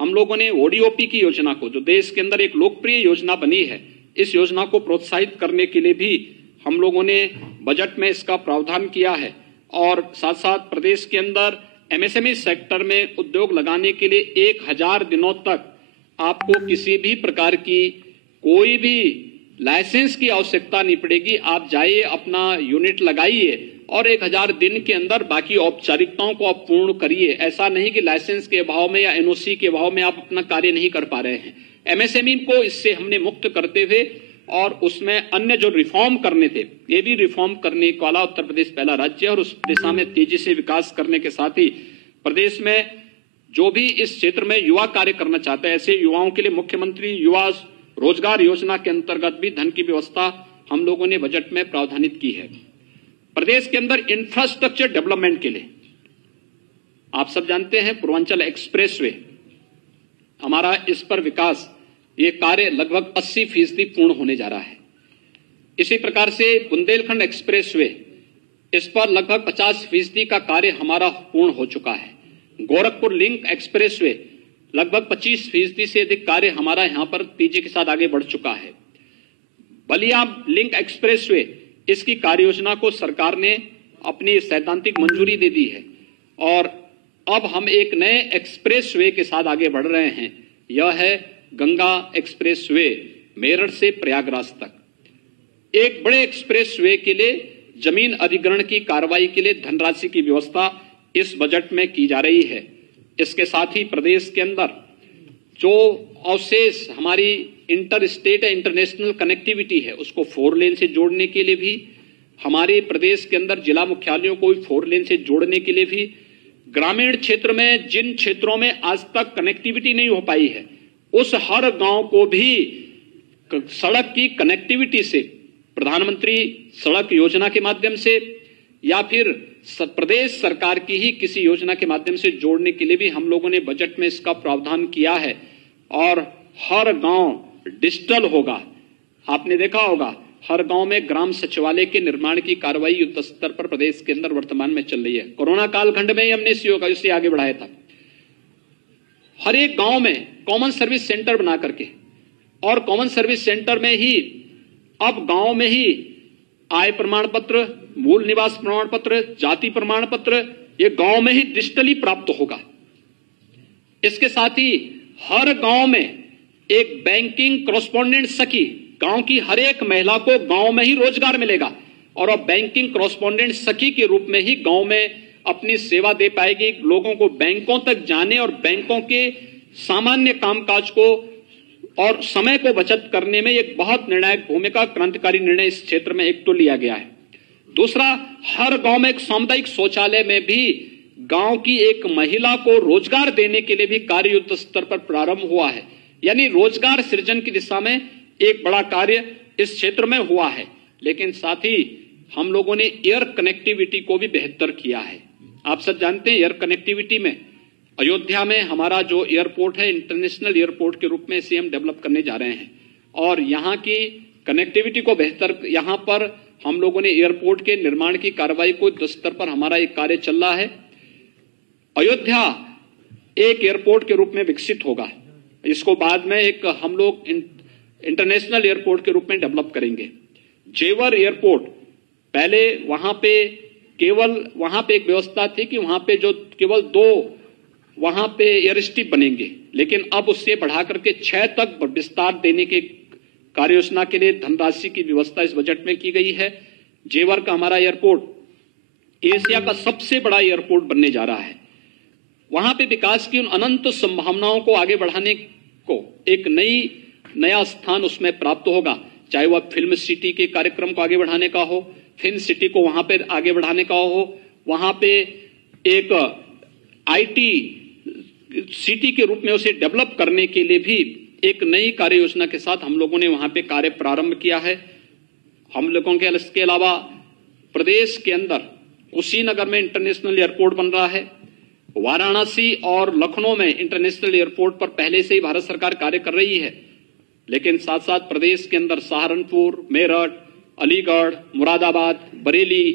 हम लोगों ने ओडीओपी की योजना को, जो देश के अंदर एक लोकप्रिय योजना बनी है, इस योजना को प्रोत्साहित करने के लिए भी हम लोगों ने बजट में इसका प्रावधान किया है। और साथ साथ प्रदेश के अंदर एमएसएमई सेक्टर में उद्योग लगाने के लिए 1000 दिनों तक आपको किसी भी प्रकार की कोई भी लाइसेंस की आवश्यकता नहीं पड़ेगी। आप जाइए, अपना यूनिट लगाइए और 1000 दिन के अंदर बाकी औपचारिकताओं को आप पूर्ण करिए। ऐसा नहीं कि लाइसेंस के अभाव में या एनओसी के अभाव में आप अपना कार्य नहीं कर पा रहे हैं। एमएसएमई को इससे हमने मुक्त करते हुए और उसमें अन्य जो रिफॉर्म करने थे, ये भी रिफॉर्म करने वाला उत्तर प्रदेश पहला राज्य है और उस दिशा में तेजी से विकास करने के साथ ही प्रदेश में जो भी इस क्षेत्र में युवा कार्य करना चाहते हैं, ऐसे युवाओं के लिए मुख्यमंत्री युवा रोजगार योजना के अंतर्गत भी धन की व्यवस्था हम लोगों ने बजट में प्रावधानित की है। प्रदेश के अंदर इंफ्रास्ट्रक्चर डेवलपमेंट के लिए आप सब जानते हैं पूर्वांचल एक्सप्रेसवे, हमारा इस पर विकास ये कार्य लगभग 80% पूर्ण होने जा रहा है। इसी प्रकार से बुंदेलखंड एक्सप्रेसवे, इस पर लगभग 50% का कार्य हमारा पूर्ण हो चुका है। गोरखपुर लिंक एक्सप्रेसवे लगभग 25% से अधिक कार्य हमारा यहां पर तेजी के साथ आगे बढ़ चुका है। बलिया लिंक एक्सप्रेसवे, इसकी कार्य योजना को सरकार ने अपनी सैद्धांतिक मंजूरी दे दी है और अब हम एक नए एक्सप्रेसवे के साथ आगे बढ़ रहे हैं। यह है गंगा एक्सप्रेसवे, मेरठ से प्रयागराज तक। एक बड़े एक्सप्रेसवे के लिए जमीन अधिग्रहण की कार्रवाई के लिए धनराशि की व्यवस्था इस बजट में की जा रही है। इसके साथ ही प्रदेश के अंदर जो अवशेष हमारी इंटर स्टेट या इंटरनेशनल कनेक्टिविटी है, उसको 4 लेन से जोड़ने के लिए भी, हमारे प्रदेश के अंदर जिला मुख्यालयों को 4 लेन से जोड़ने के लिए भी, ग्रामीण क्षेत्र में जिन क्षेत्रों में आज तक कनेक्टिविटी नहीं हो पाई है, उस हर गांव को भी सड़क की कनेक्टिविटी से प्रधानमंत्री सड़क योजना के माध्यम से या फिर प्रदेश सरकार की ही किसी योजना के माध्यम से जोड़ने के लिए भी हम लोगों ने बजट में इसका प्रावधान किया है और हर गांव डिजिटल होगा। आपने देखा होगा हर गांव में ग्राम सचिवालय के निर्माण की कार्रवाई युद्ध स्तर पर प्रदेश के अंदर वर्तमान में चल रही है। कोरोना कालखंड में ही हमने इसे आगे बढ़ाया था। हर एक गांव में कॉमन सर्विस सेंटर बना करके और कॉमन सर्विस सेंटर में ही अब गांव में ही आय प्रमाण पत्र, मूल निवास प्रमाण पत्र, जाति प्रमाण पत्र, ये गांव में ही डिजिटली प्राप्त होगा। इसके साथ ही हर गांव में एक बैंकिंग कॉरेस्पॉन्डेंट सखी, गांव की हर एक महिला को गांव में ही रोजगार मिलेगा और अब बैंकिंग कॉरेस्पॉन्डेंट सखी के रूप में ही गांव में अपनी सेवा दे पाएगी। लोगों को बैंकों तक जाने और बैंकों के सामान्य कामकाज को और समय को बचत करने में एक बहुत निर्णायक भूमिका, क्रांतिकारी निर्णय इस क्षेत्र में एक तो लिया गया है। दूसरा, हर गांव में एक सामुदायिक शौचालय में भी गांव की एक महिला को रोजगार देने के लिए भी कार्य युद्ध स्तर पर प्रारंभ हुआ है। यानी रोजगार सृजन की दिशा में एक बड़ा कार्य इस क्षेत्र में हुआ है। लेकिन साथ ही हम लोगों ने एयर कनेक्टिविटी को भी बेहतर किया है। आप सब जानते हैं एयर कनेक्टिविटी में अयोध्या में हमारा जो एयरपोर्ट है, इंटरनेशनल एयरपोर्ट के रूप में इसे हम डेवलप करने जा रहे हैं और यहाँ की कनेक्टिविटी को बेहतर, यहां पर हम लोगों ने एयरपोर्ट के निर्माण की कार्रवाई को युद्ध स्तर पर हमारा एक कार्य चल रहा है। अयोध्या एक एयरपोर्ट के रूप में विकसित होगा, इसको बाद में एक हम लोग इंटरनेशनल एयरपोर्ट के रूप में डेवलप करेंगे। जेवर एयरपोर्ट, पहले वहां पे एक व्यवस्था थी कि वहां पे जो केवल 2 वहां पे एयर स्ट्रिप बनेंगे, लेकिन अब उससे बढ़ा करके 6 तक विस्तार देने के कार्य योजना के लिए धनराशि की व्यवस्था इस बजट में की गई है। जेवर का हमारा एयरपोर्ट एशिया का सबसे बड़ा एयरपोर्ट बनने जा रहा है। वहां पे विकास की उन अनंत संभावनाओं को आगे बढ़ाने को एक नया स्थान उसमें प्राप्त होगा, चाहे वह फिल्म सिटी के कार्यक्रम को आगे बढ़ाने का हो, फिल्म सिटी को वहां पे आगे बढ़ाने का हो, वहां पे एक आईटी सिटी के रूप में उसे डेवलप करने के लिए भी एक नई कार्य योजना के साथ हम लोगों ने वहां पे कार्य प्रारंभ किया है। हम लोगों के इसके अलावा प्रदेश के अंदर कुशीनगर में इंटरनेशनल एयरपोर्ट बन रहा है। वाराणसी और लखनऊ में इंटरनेशनल एयरपोर्ट पर पहले से ही भारत सरकार कार्य कर रही है, लेकिन साथ साथ प्रदेश के अंदर सहारनपुर, मेरठ, अलीगढ़, मुरादाबाद, बरेली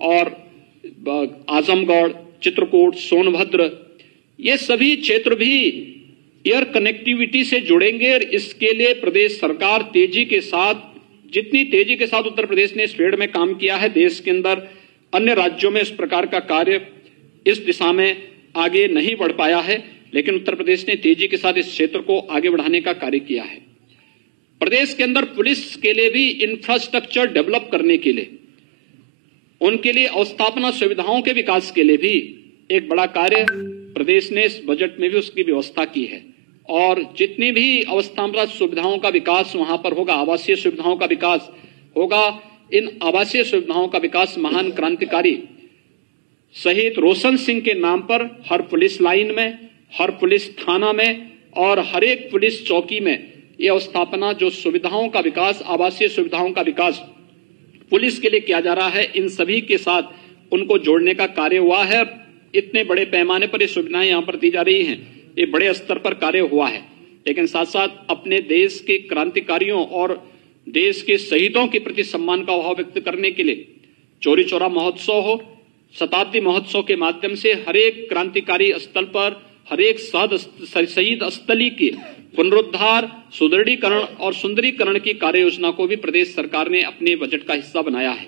और आजमगढ़, चित्रकूट, सोनभद्र, ये सभी क्षेत्र भी एयर कनेक्टिविटी से जुड़ेंगे। और इसके लिए प्रदेश सरकार तेजी के साथ, जितनी तेजी के साथ उत्तर प्रदेश ने इस फील्ड में काम किया है, देश के अंदर अन्य राज्यों में इस प्रकार का कार्य इस दिशा में आगे नहीं बढ़ पाया है, लेकिन उत्तर प्रदेश ने तेजी के साथ इस क्षेत्र को आगे बढ़ाने का कार्य किया है। प्रदेश के अंदर पुलिस के लिए भी इंफ्रास्ट्रक्चर डेवलप करने के लिए, उनके लिए अवस्थापना सुविधाओं के विकास के लिए भी एक बड़ा कार्य प्रदेश ने इस बजट में भी उसकी व्यवस्था की है। और जितनी भी अवस्थापना सुविधाओं का विकास वहां पर होगा, आवासीय सुविधाओं का विकास होगा, इन आवासीय सुविधाओं का विकास महान क्रांतिकारी शहीद रोशन सिंह के नाम पर हर पुलिस लाइन में, हर पुलिस थाना में और हर एक पुलिस चौकी में ये अवस्थापना जो सुविधाओं का विकास, आवासीय सुविधाओं का विकास पुलिस के लिए किया जा रहा है, इन सभी के साथ उनको जोड़ने का कार्य हुआ है। इतने बड़े पैमाने पर ये सुविधाएं यहां पर दी जा रही हैं, ये बड़े स्तर पर कार्य हुआ है। लेकिन साथ साथ अपने देश के क्रांतिकारियों और देश के शहीदों के प्रति सम्मान का भाव व्यक्त करने के लिए चौरी चौरा महोत्सव हो, शताब्दी महोत्सव के माध्यम से हर एक क्रांतिकारी स्थल पर, हर एक शहीद स्थली के पुनरुद्धार, सुदृढ़ीकरण और सुंदरीकरण की कार्य योजना को भी प्रदेश सरकार ने अपने बजट का हिस्सा बनाया है।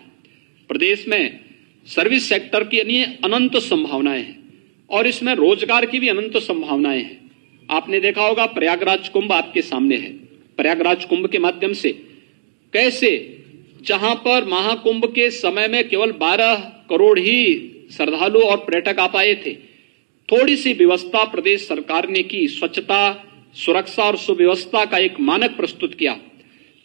प्रदेश में सर्विस सेक्टर की अनंत संभावनाएं हैं और इसमें रोजगार की भी अनंत संभावनाएं हैं। आपने देखा होगा प्रयागराज कुंभ आपके सामने है। प्रयागराज कुंभ के माध्यम से कैसे, जहां पर महाकुंभ के समय में केवल 12 करोड़ ही श्रद्धालु और पर्यटक आ पाए थे, थोड़ी सी व्यवस्था प्रदेश सरकार ने की, स्वच्छता, सुरक्षा और सुव्यवस्था का एक मानक प्रस्तुत किया।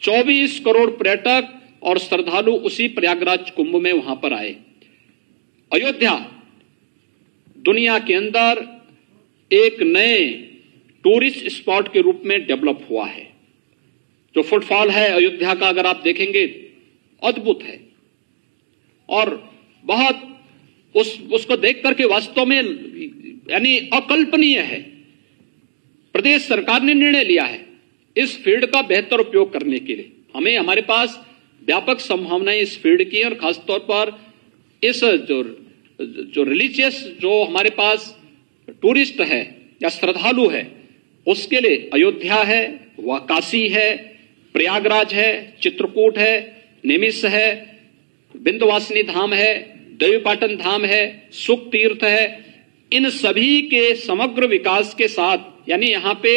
24 करोड़ पर्यटक और श्रद्धालु उसी प्रयागराज कुंभ में वहां पर आए। अयोध्या दुनिया के अंदर एक नए टूरिस्ट स्पॉट के रूप में डेवलप हुआ है। जो फुटफॉल है अयोध्या का, अगर आप देखेंगे, अद्भुत है और बहुत उसको देख करके वास्तव में यानी अकल्पनीय है। प्रदेश सरकार ने निर्णय लिया है इस फील्ड का बेहतर उपयोग करने के लिए। हमारे पास व्यापक संभावनाएं इस फील्ड की, और खासतौर पर इस जो रिलीजियस जो हमारे पास टूरिस्ट है या श्रद्धालु है, उसके लिए अयोध्या है, वह काशी है, प्रयागराज है, चित्रकूट है, निमिष है, विंध्यवासिनी धाम है, देवीपाटन धाम है, सुख तीर्थ है। इन सभी के समग्र विकास के साथ, यानी यहाँ पे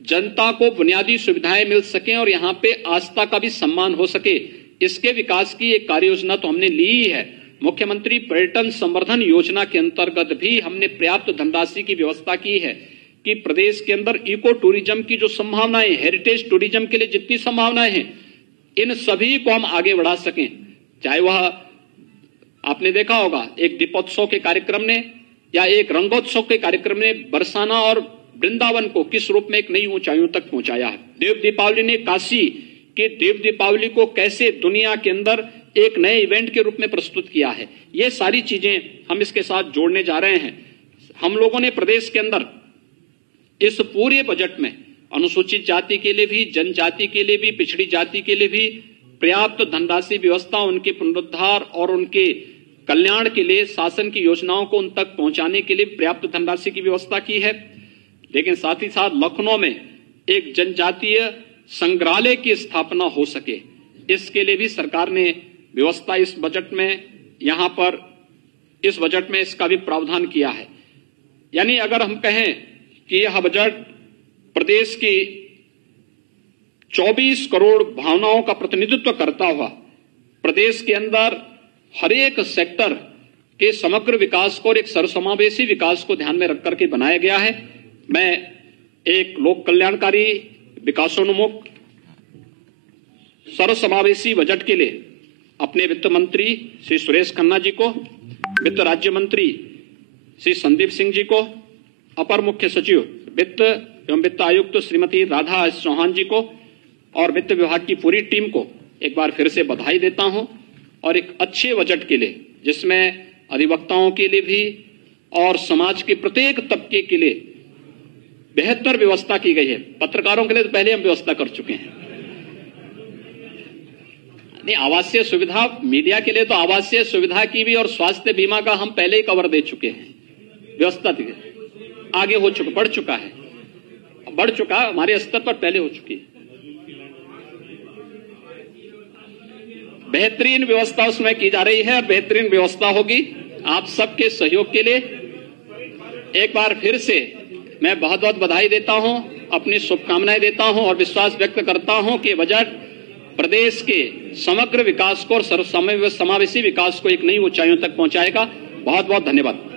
जनता को बुनियादी सुविधाएं मिल सकें और यहाँ पे आस्था का भी सम्मान हो सके, इसके विकास की एक कार्य योजना तो हमने ली ही है। मुख्यमंत्री पर्यटन संवर्धन योजना के अंतर्गत भी हमने पर्याप्त धनराशि की व्यवस्था की है कि प्रदेश के अंदर इको टूरिज्म की जो संभावनाएं, हेरिटेज टूरिज्म के लिए जितनी संभावनाएं हैं, इन सभी को हम आगे बढ़ा सकें। चाहे वह आपने देखा होगा एक दीपोत्सव के कार्यक्रम ने या एक रंगोत्सव के कार्यक्रम ने बरसाना और वृंदावन को किस रूप में एक नई ऊंचाइयों तक पहुंचाया है। देव दीपावली ने काशी के देव दीपावली को कैसे दुनिया के अंदर एक नए इवेंट के रूप में प्रस्तुत किया है। ये सारी चीजें हम इसके साथ जोड़ने जा रहे हैं। हम लोगों ने प्रदेश के अंदर इस पूरे बजट में अनुसूचित जाति के लिए भी, जनजाति के लिए भी, पिछड़ी जाति के लिए भी पर्याप्त धनराशि व्यवस्था, उनके पुनरुद्धार और उनके कल्याण के लिए शासन की योजनाओं को उन तक पहुंचाने के लिए पर्याप्त धनराशि की व्यवस्था की है। लेकिन साथ ही साथ लखनऊ में एक जनजातीय संग्रहालय की स्थापना हो सके, इसके लिए भी सरकार ने व्यवस्था इस बजट में, यहां पर इस बजट में इसका भी प्रावधान किया है। यानी अगर हम कहें कि यह बजट प्रदेश की 24 करोड़ भावनाओं का प्रतिनिधित्व करता हुआ प्रदेश के अंदर हर एक सेक्टर के समग्र विकास को और एक सर्वसमावेशी विकास को ध्यान में रख करके बनाया गया है। मैं एक लोक कल्याणकारी, विकासोन्मुख, सर्वसमावेशी बजट के लिए अपने वित्त मंत्री श्री सुरेश खन्ना जी को, वित्त राज्य मंत्री श्री संदीप सिंह जी को, अपर मुख्य सचिव वित्त एवं वित्त आयुक्त श्रीमती राधा चौहान जी को और वित्त विभाग की पूरी टीम को एक बार फिर से बधाई देता हूं और एक अच्छे बजट के लिए, जिसमें अधिवक्ताओं के लिए भी और समाज के प्रत्येक तबके के लिए बेहतर व्यवस्था की गई है। पत्रकारों के लिए तो पहले हम व्यवस्था कर चुके हैं। नहीं, आवासीय सुविधा, मीडिया के लिए तो आवासीय सुविधा की भी और स्वास्थ्य बीमा का हम पहले ही कवर दे चुके हैं। व्यवस्था आगे हो चुका, बढ़ चुका हमारे स्तर पर पहले हो चुकी है। बेहतरीन व्यवस्था उसमें की जा रही है और बेहतरीन व्यवस्था होगी। आप सबके सहयोग के लिए एक बार फिर से मैं बहुत बहुत बधाई देता हूं, अपनी शुभकामनाएं देता हूं और विश्वास व्यक्त करता हूं कि बजट प्रदेश के समग्र विकास को और सर्वसमावेशी विकास को एक नई ऊंचाइयों तक पहुंचाएगा। बहुत बहुत धन्यवाद।